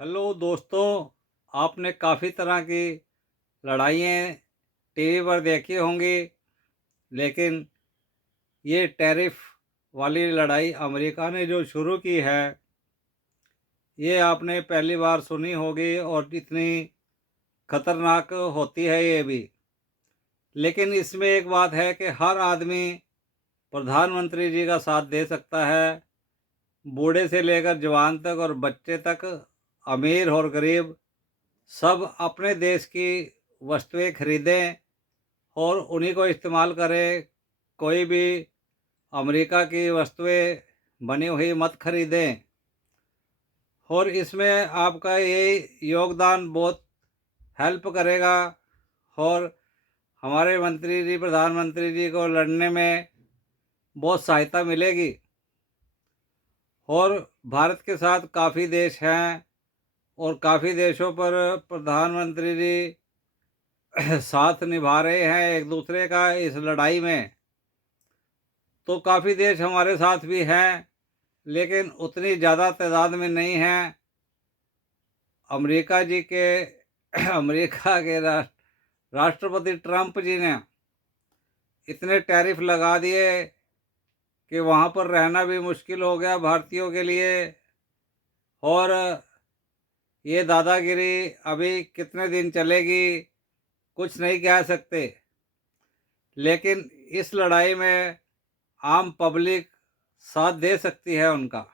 Hello दोस्तों। आपने काफ़ी तरह की लड़ाइयाँ टीवी पर देखी होंगी, लेकिन ये टैरिफ वाली लड़ाई अमेरिका ने जो शुरू की है, ये आपने पहली बार सुनी होगी और इतनी खतरनाक होती है ये भी। लेकिन इसमें एक बात है कि हर आदमी प्रधानमंत्री जी का साथ दे सकता है, बूढ़े से लेकर जवान तक और बच्चे तक, अमीर और गरीब, सब अपने देश की वस्तुएं खरीदें और उन्हीं को इस्तेमाल करें। कोई भी अमेरिका की वस्तुएं बनी हुई मत खरीदें। और इसमें आपका ये योगदान बहुत हेल्प करेगा और हमारे मंत्री जी, प्रधानमंत्री जी को लड़ने में बहुत सहायता मिलेगी। और भारत के साथ काफ़ी देश हैं और काफ़ी देशों पर प्रधानमंत्री जी साथ निभा रहे हैं एक दूसरे का इस लड़ाई में। तो काफ़ी देश हमारे साथ भी हैं, लेकिन उतनी ज़्यादा तादाद में नहीं हैं। अमेरिका जी के अमेरिका के राष्ट्रपति ट्रंप जी ने इतने टैरिफ लगा दिए कि वहाँ पर रहना भी मुश्किल हो गया भारतीयों के लिए। और ये दादागिरी अभी कितने दिन चलेगी, कुछ नहीं कह सकते। लेकिन इस लड़ाई में आम पब्लिक साथ दे सकती है उनका।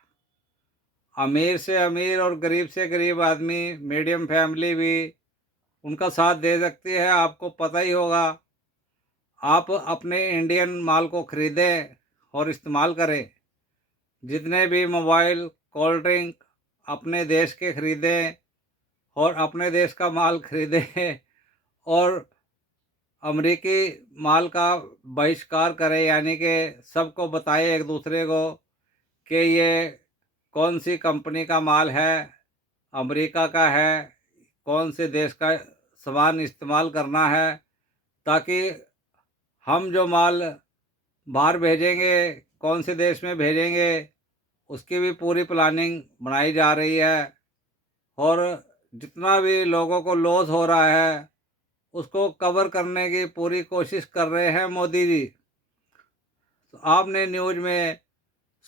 अमीर से अमीर और गरीब से गरीब आदमी, मीडियम फैमिली भी उनका साथ दे सकती है। आपको पता ही होगा, आप अपने इंडियन माल को खरीदें और इस्तेमाल करें। जितने भी मोबाइल, कोल्ड ड्रिंक अपने देश के खरीदें और अपने देश का माल खरीदें और अमेरिकी माल का बहिष्कार करें, यानी कि सबको बताएं एक दूसरे को कि ये कौन सी कंपनी का माल है, अमेरिका का है, कौन से देश का सामान इस्तेमाल करना है, ताकि हम जो माल बाहर भेजेंगे, कौन से देश में भेजेंगे, उसकी भी पूरी प्लानिंग बनाई जा रही है। और जितना भी लोगों को लॉस हो रहा है, उसको कवर करने की पूरी कोशिश कर रहे हैं मोदी जी। तो आपने न्यूज़ में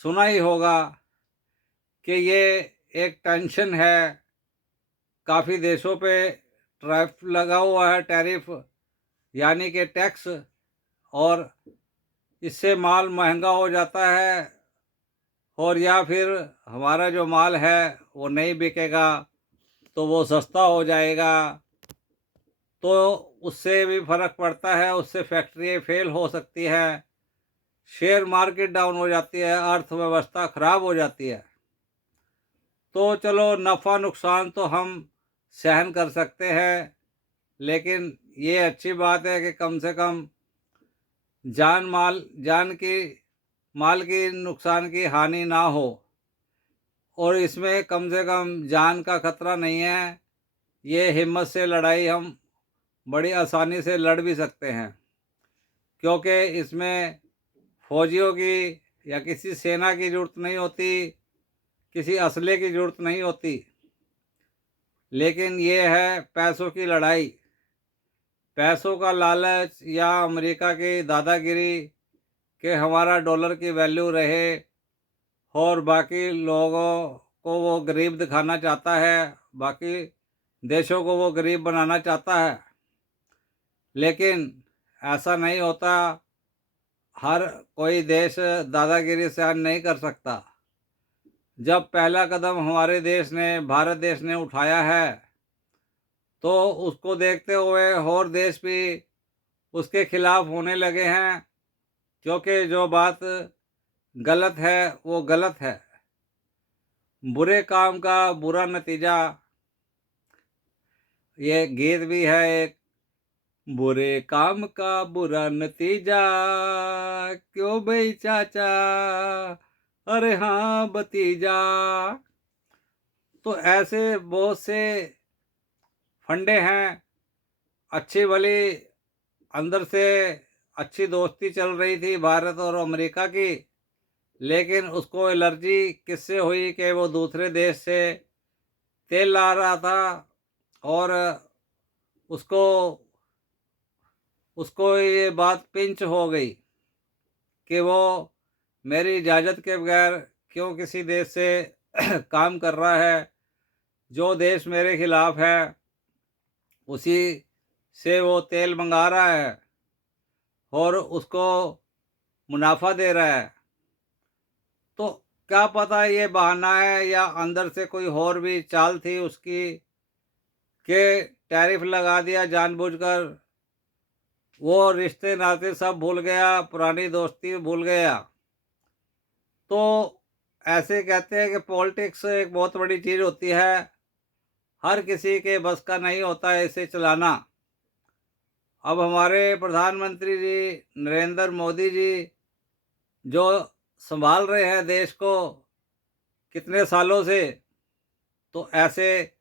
सुना ही होगा कि ये एक टेंशन है, काफ़ी देशों पे टैरिफ लगा हुआ है, टैरिफ यानी कि टैक्स। और इससे माल महंगा हो जाता है और या फिर हमारा जो माल है वो नहीं बिकेगा तो वो सस्ता हो जाएगा। तो उससे भी फ़र्क पड़ता है, उससे फैक्ट्री फेल हो सकती है, शेयर मार्केट डाउन हो जाती है, अर्थव्यवस्था खराब हो जाती है। तो चलो, नफ़ा नुकसान तो हम सहन कर सकते हैं, लेकिन ये अच्छी बात है कि कम से कम जान की माल की नुकसान की हानि ना हो। और इसमें कम से कम जान का खतरा नहीं है। ये हिम्मत से लड़ाई हम बड़ी आसानी से लड़ भी सकते हैं, क्योंकि इसमें फौजियों की या किसी सेना की ज़रूरत नहीं होती, किसी असले की ज़रूरत नहीं होती। लेकिन ये है पैसों की लड़ाई, पैसों का लालच या अमेरिका की दादागिरी कि हमारा डॉलर की वैल्यू रहे और बाकी लोगों को वो गरीब दिखाना चाहता है, बाकी देशों को वो गरीब बनाना चाहता है। लेकिन ऐसा नहीं होता। हर कोई देश दादागिरी सहन नहीं कर सकता। जब पहला कदम हमारे देश ने, भारत देश ने उठाया है, तो उसको देखते हुए और देश भी उसके खिलाफ होने लगे हैं, क्योंकि जो बात गलत है वो गलत है। बुरे काम का बुरा नतीजा, ये गीत भी है एक। बुरे काम का बुरा नतीजा, क्यों भाई चाचा, अरे हाँ भतीजा। तो ऐसे बहुत से फंडे हैं। अच्छी भली अंदर से अच्छी दोस्ती चल रही थी भारत और अमेरिका की, लेकिन उसको एलर्जी किससे हुई कि वो दूसरे देश से तेल ला रहा था और उसको उसको ये बात पिंच हो गई कि वो मेरी इजाज़त के बगैर क्यों किसी देश से काम कर रहा है। जो देश मेरे खिलाफ है उसी से वो तेल मंगा रहा है और उसको मुनाफा दे रहा है। तो क्या पता ये बहाना है या अंदर से कोई और भी चाल थी उसकी कि टैरिफ लगा दिया जानबूझकर। वो रिश्ते नाते सब भूल गया, पुरानी दोस्ती भूल गया। तो ऐसे कहते हैं कि पॉलिटिक्स एक बहुत बड़ी चीज़ होती है, हर किसी के बस का नहीं होता है इसे चलाना। अब हमारे प्रधानमंत्री जी नरेंद्र मोदी जी जो संभाल रहे हैं देश को कितने सालों से, तो ऐसे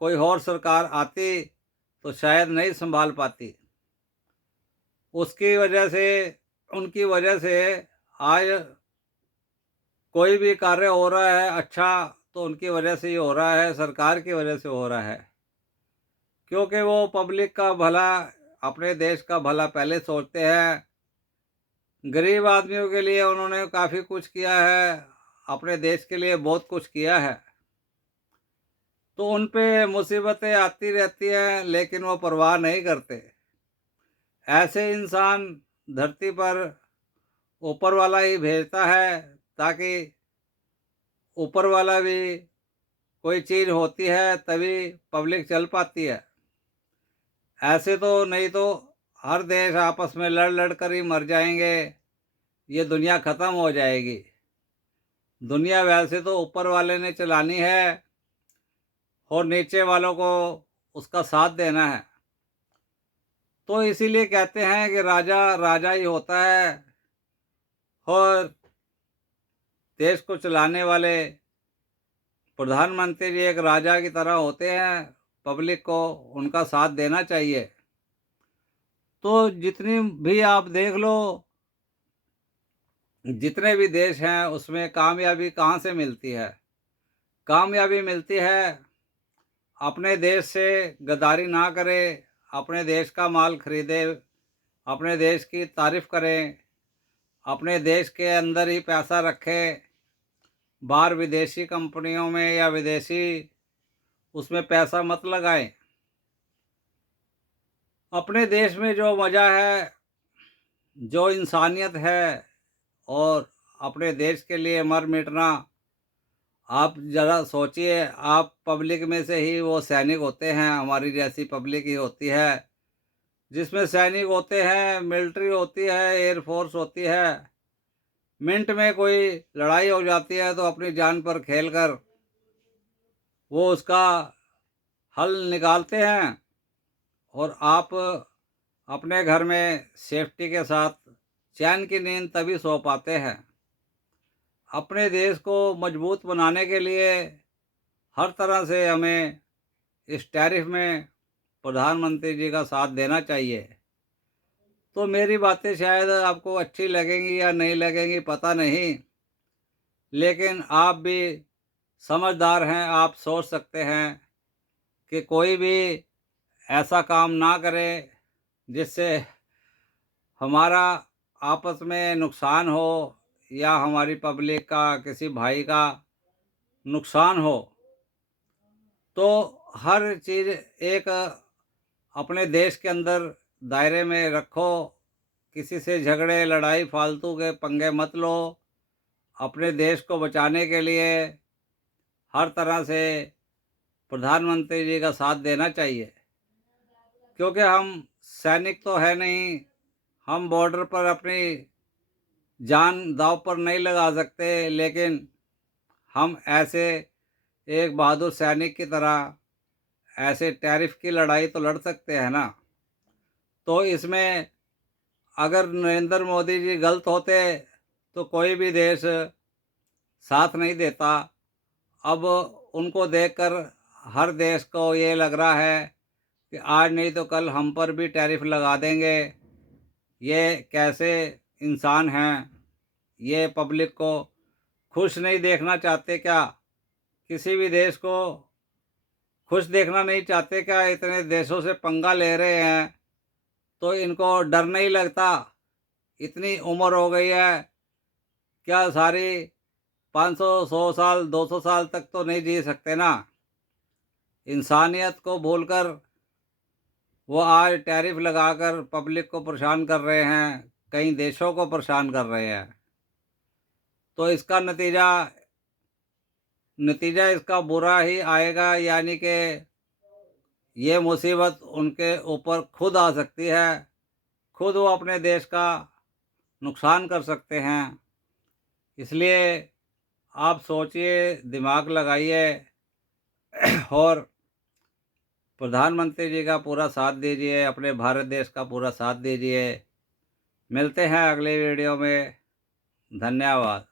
कोई और सरकार आती तो शायद नहीं संभाल पाती। उसकी वजह से, उनकी वजह से आज कोई भी कार्य हो रहा है अच्छा, तो उनकी वजह से ही हो रहा है, सरकार की वजह से हो रहा है। क्योंकि वो पब्लिक का भला, अपने देश का भला पहले सोचते हैं। गरीब आदमियों के लिए उन्होंने काफ़ी कुछ किया है, अपने देश के लिए बहुत कुछ किया है। तो उन पे मुसीबतें आती रहती हैं लेकिन वो परवाह नहीं करते। ऐसे इंसान धरती पर ऊपर वाला ही भेजता है, ताकि ऊपर वाला भी कोई चीज़ होती है तभी पब्लिक चल पाती है। ऐसे तो नहीं तो हर देश आपस में लड़ लड़ कर ही मर जाएंगे, ये दुनिया ख़त्म हो जाएगी। दुनिया वैसे तो ऊपर वाले ने चलानी है और नीचे वालों को उसका साथ देना है। तो इसीलिए कहते हैं कि राजा राजा ही होता है और देश को चलाने वाले प्रधानमंत्री जी एक राजा की तरह होते हैं। पब्लिक को उनका साथ देना चाहिए। तो जितनी भी आप देख लो, जितने भी देश हैं उसमें कामयाबी कहाँ से मिलती है? कामयाबी मिलती है अपने देश से गद्दारी ना करे, अपने देश का माल खरीदे, अपने देश की तारीफ़ करें, अपने देश के अंदर ही पैसा रखे, बाहर विदेशी कंपनियों में या विदेशी उसमें पैसा मत लगाएं। अपने देश में जो मज़ा है, जो इंसानियत है और अपने देश के लिए मर मिटना, आप ज़रा सोचिए। आप पब्लिक में से ही वो सैनिक होते हैं, हमारी जैसी पब्लिक ही होती है, जिसमें सैनिक होते हैं, मिलिट्री होती है, एयर फोर्स होती है। मिनट में कोई लड़ाई हो जाती है तो अपनी जान पर खेल कर वो उसका हल निकालते हैं और आप अपने घर में सेफ्टी के साथ चैन की नींद तभी सो पाते हैं। अपने देश को मजबूत बनाने के लिए हर तरह से हमें इस टैरिफ में प्रधानमंत्री जी का साथ देना चाहिए। तो मेरी बातें शायद आपको अच्छी लगेंगी या नहीं लगेंगी पता नहीं, लेकिन आप भी समझदार हैं, आप सोच सकते हैं कि कोई भी ऐसा काम ना करे जिससे हमारा आपस में नुकसान हो या हमारी पब्लिक का किसी भाई का नुकसान हो। तो हर चीज़ एक अपने देश के अंदर दायरे में रखो, किसी से झगड़े लड़ाई फालतू के पंगे मत लो। अपने देश को बचाने के लिए हर तरह से प्रधानमंत्री जी का साथ देना चाहिए। क्योंकि हम सैनिक तो है नहीं, हम बॉर्डर पर अपनी जान दांव पर नहीं लगा सकते, लेकिन हम ऐसे एक बहादुर सैनिक की तरह ऐसे टैरिफ की लड़ाई तो लड़ सकते हैं ना। तो इसमें अगर नरेंद्र मोदी जी गलत होते तो कोई भी देश साथ नहीं देता। अब उनको देखकर हर देश को ये लग रहा है कि आज नहीं तो कल हम पर भी टैरिफ लगा देंगे। ये कैसे इंसान हैं? ये पब्लिक को खुश नहीं देखना चाहते क्या? किसी भी देश को खुश देखना नहीं चाहते क्या? इतने देशों से पंगा ले रहे हैं, तो इनको डर नहीं लगता? इतनी उम्र हो गई है, क्या सारी 500, 100 साल, 200 साल तक तो नहीं जी सकते ना? इंसानियत को भूलकर वो आज टैरिफ लगाकर पब्लिक को परेशान कर रहे हैं, कई देशों को परेशान कर रहे हैं। तो इसका नतीजा नतीजा इसका बुरा ही आएगा, यानी कि ये मुसीबत उनके ऊपर खुद आ सकती है, खुद वो अपने देश का नुकसान कर सकते हैं। इसलिए आप सोचिए, दिमाग लगाइए और प्रधानमंत्री जी का पूरा साथ दीजिए, अपने भारत देश का पूरा साथ दीजिए। मिलते हैं अगले वीडियो में। धन्यवाद।